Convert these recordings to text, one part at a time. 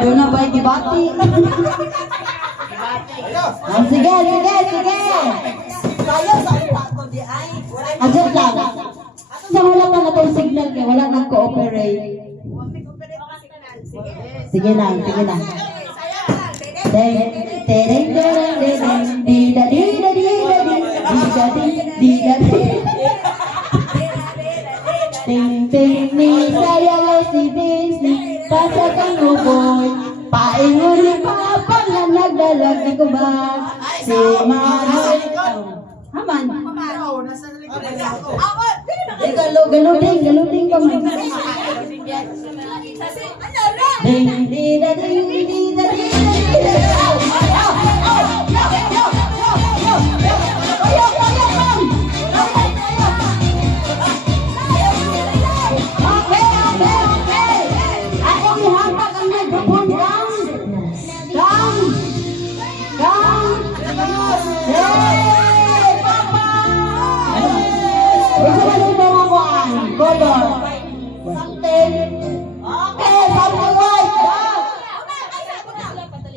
Doon na ba'y dibati? Oh, sige. Adjust lang. Sa wala pa na itong signal kaya wala nag-cooperate. Sige lang. Ting ni saya si Vinci pasakang uboy paingon ni Papa na nagdalag ko ba si Maroy Haman galuding ka man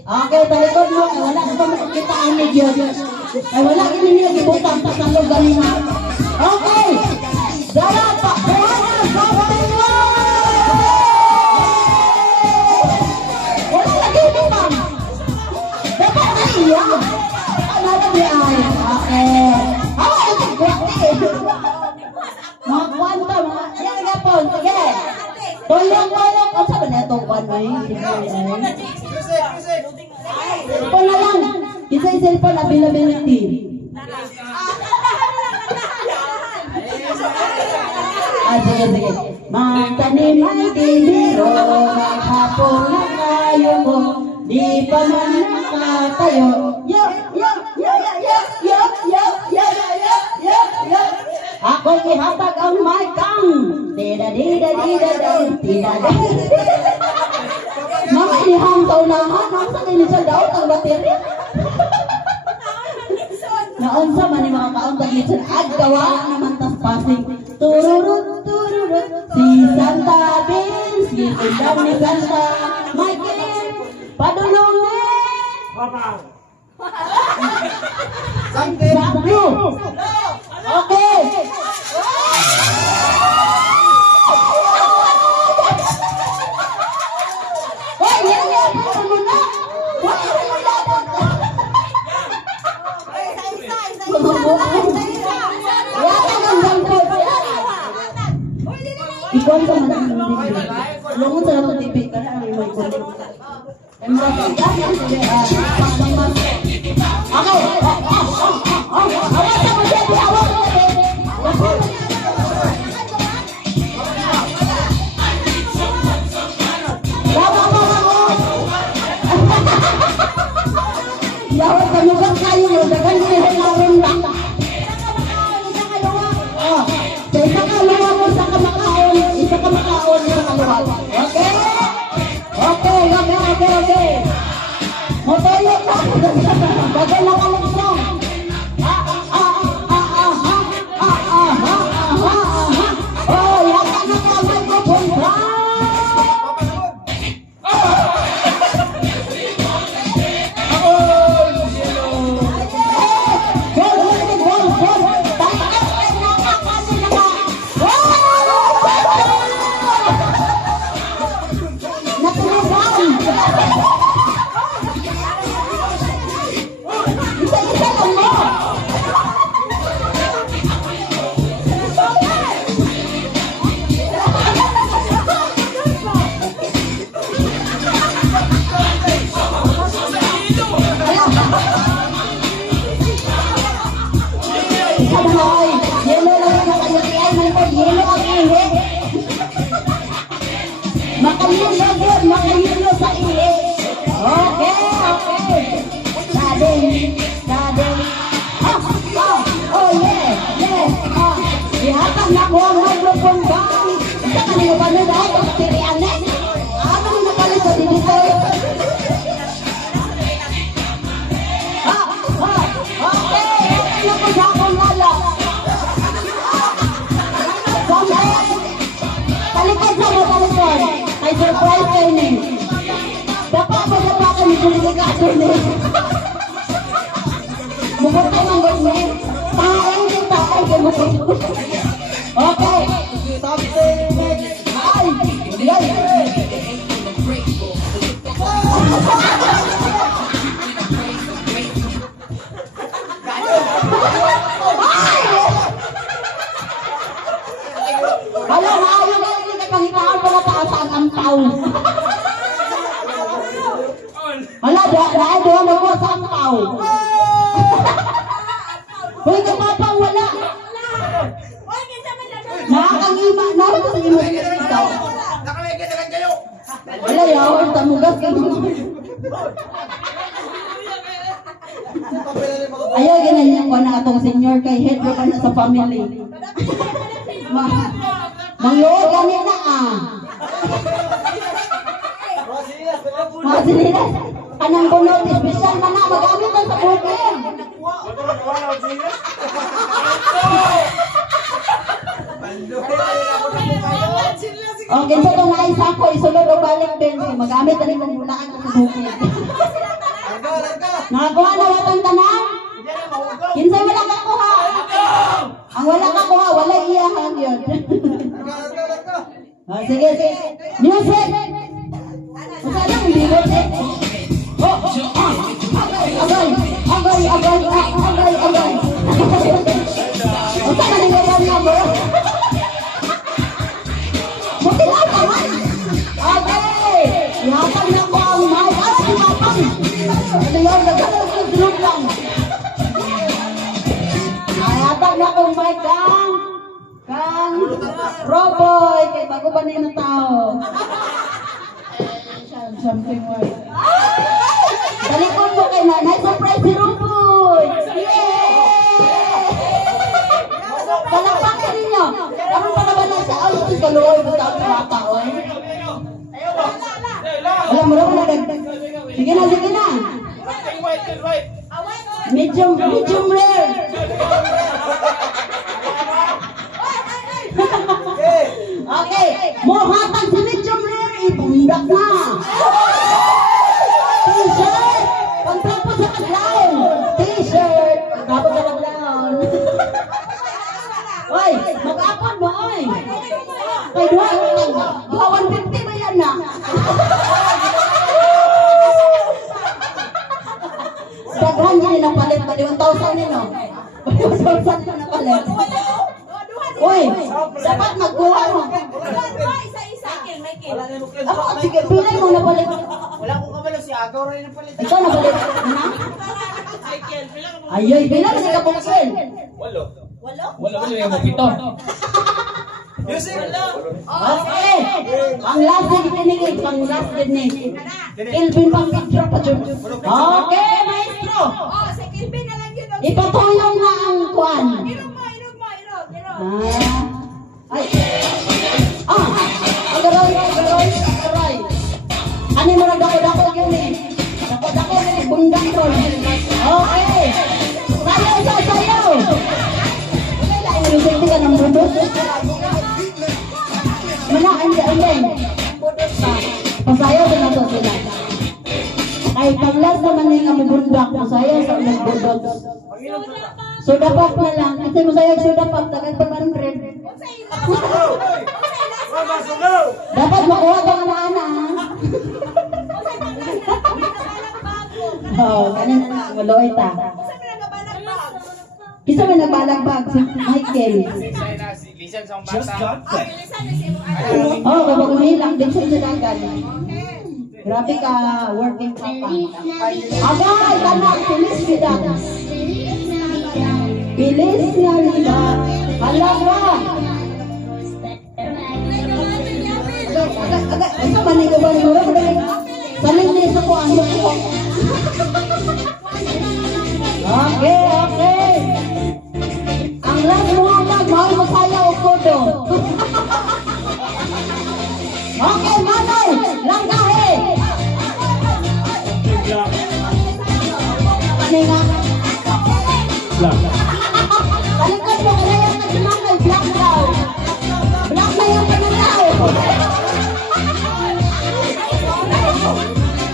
Okay, talikod mo. Ay, wala ka pa makikitaan ni Diyos. Ay, wala ka nila gibutang sa talog ganina. Okay! Dala pa! Buhana! Sabay mo! Wala lagi butang! Dapat na iya! Ano na ay? Okay. Hawa na ito! Gwati! Mga kwanta, mga... Yan nga po, sige! Tulong! Ang sabi na itong kwanta eh. Cellphone na lang. Isa yung cellphone availability. Sige. Magtanim ay dinero, maghapon na kayo mo, di pa man nakatayo. Yo. Ako'y ihatag ang maikang. Tida. Mga inihang taon naman, nasa kinisa daw, ang baterya. Naunsa man yung mga kaunta kinisa, gawa naman tas pasing. Tururut, si Santa Beans, gisindam ni Santa Michael, padulungin. Sablo. Okay. Ikaw sa mga lungon sa mga tipid ka na ang imay ko. Yawag ka mo kang kayo mo, dagan siya na rin lang. Isa ka luwa mo, isa ka makaon, isa kaluwa. Okay. Motoyo ka. Bagay na ka lang strong. Oh, yata na ka microphone ka. Isa delikado ni. Bubuto ng gani. Taong din taong kay mo. Okay. Something next. Ay! Ay! Wala na, ayaw na hindi ka pangitaan pala taasan ang tao. Wala, doon ako sa ang tao. Hoy, kapapang wala. Nakakangima, nakakangima dito. Nakalagay na lang kayo. Wala, yawan, tamugas ka naman. Ayaw, ganyan ko na itong senior kay head ko pa na sa family. Manglood kami na Mga sinilas. Anong bunod, special man na, magamit lang sa bukid. Okay, so itong naisa ko, isulod o balik din. Magamit na rin kung bulaan ko sa bukid. Nakakuha na watang tanan? Kinsay wala ka kuha? Ang wala ka kuha, wala iyahan yun. Sige, sige. Music! Masa lang, music. Agay, agay, agay, agay, agay. Masa naligawan na mo? Buti lang naman. Okay. Yatang na ko ang mic. Ah, sinapang. Ano yun? Nagkakalog lang. Yatang na ko ang mic kang Roboy. Kaya bago ba na yun ang tao? Something more. Talikod mo kay nanay. Surprise si Roboy. Yay! Palakpakan ninyo. Ano pa naman na siya? Ay, ito kaluoy. Basta ang bata, oy. Alam mo naman na. Sige na, sige na. Medium rare. Okay. Muhatag si medium rare. Ibundak na. T-shirt. Pagtapos sa kaglaon. T-shirt. Pagtapos sa kaglaon. Oy, mag-apon mo, oy. Kay duha, 150 ba yan na? Daghan din na palit pa, 1,000 din, no? 1,000 na palit. Uy, dapat magkuha mo. Ako, sige, pilay mo na palit. Wala kong kabalo si Agaw rin ang palit. Ikaw na palit. Ayoy, bilang si Kabuksin. Wala yung mapito. Music! Okay. Ang last din tinigil, pang last din ni. Kilvin pang picture pa dyan. Okay, maestro. Ipatulong na ang kuan. Ay. Agaroy. Ano mo nagdako-dako yun eh. Dako-dako yun eh, bundang ko. Okay. Sayaw. Okay lang, yung ka ng budot. Mana, andi. Pasayaw din ako sila. Ay, paglas naman yung amubundak, pasayaw sa nagbudot. Sudapak na lang. Kasi masayag sudapak, tagal pa 100. Dapat makuha ba ang anak? Oo, kanin na maloy ta. Kisa may nagbalagbag si Michael. Oo, kapag umilang din siya sa dagat. Grabe ka, working papa. Agay, tanak, bilis bidak. Bilis nga nila. Halaga. Agay. Asa man ikaw ba?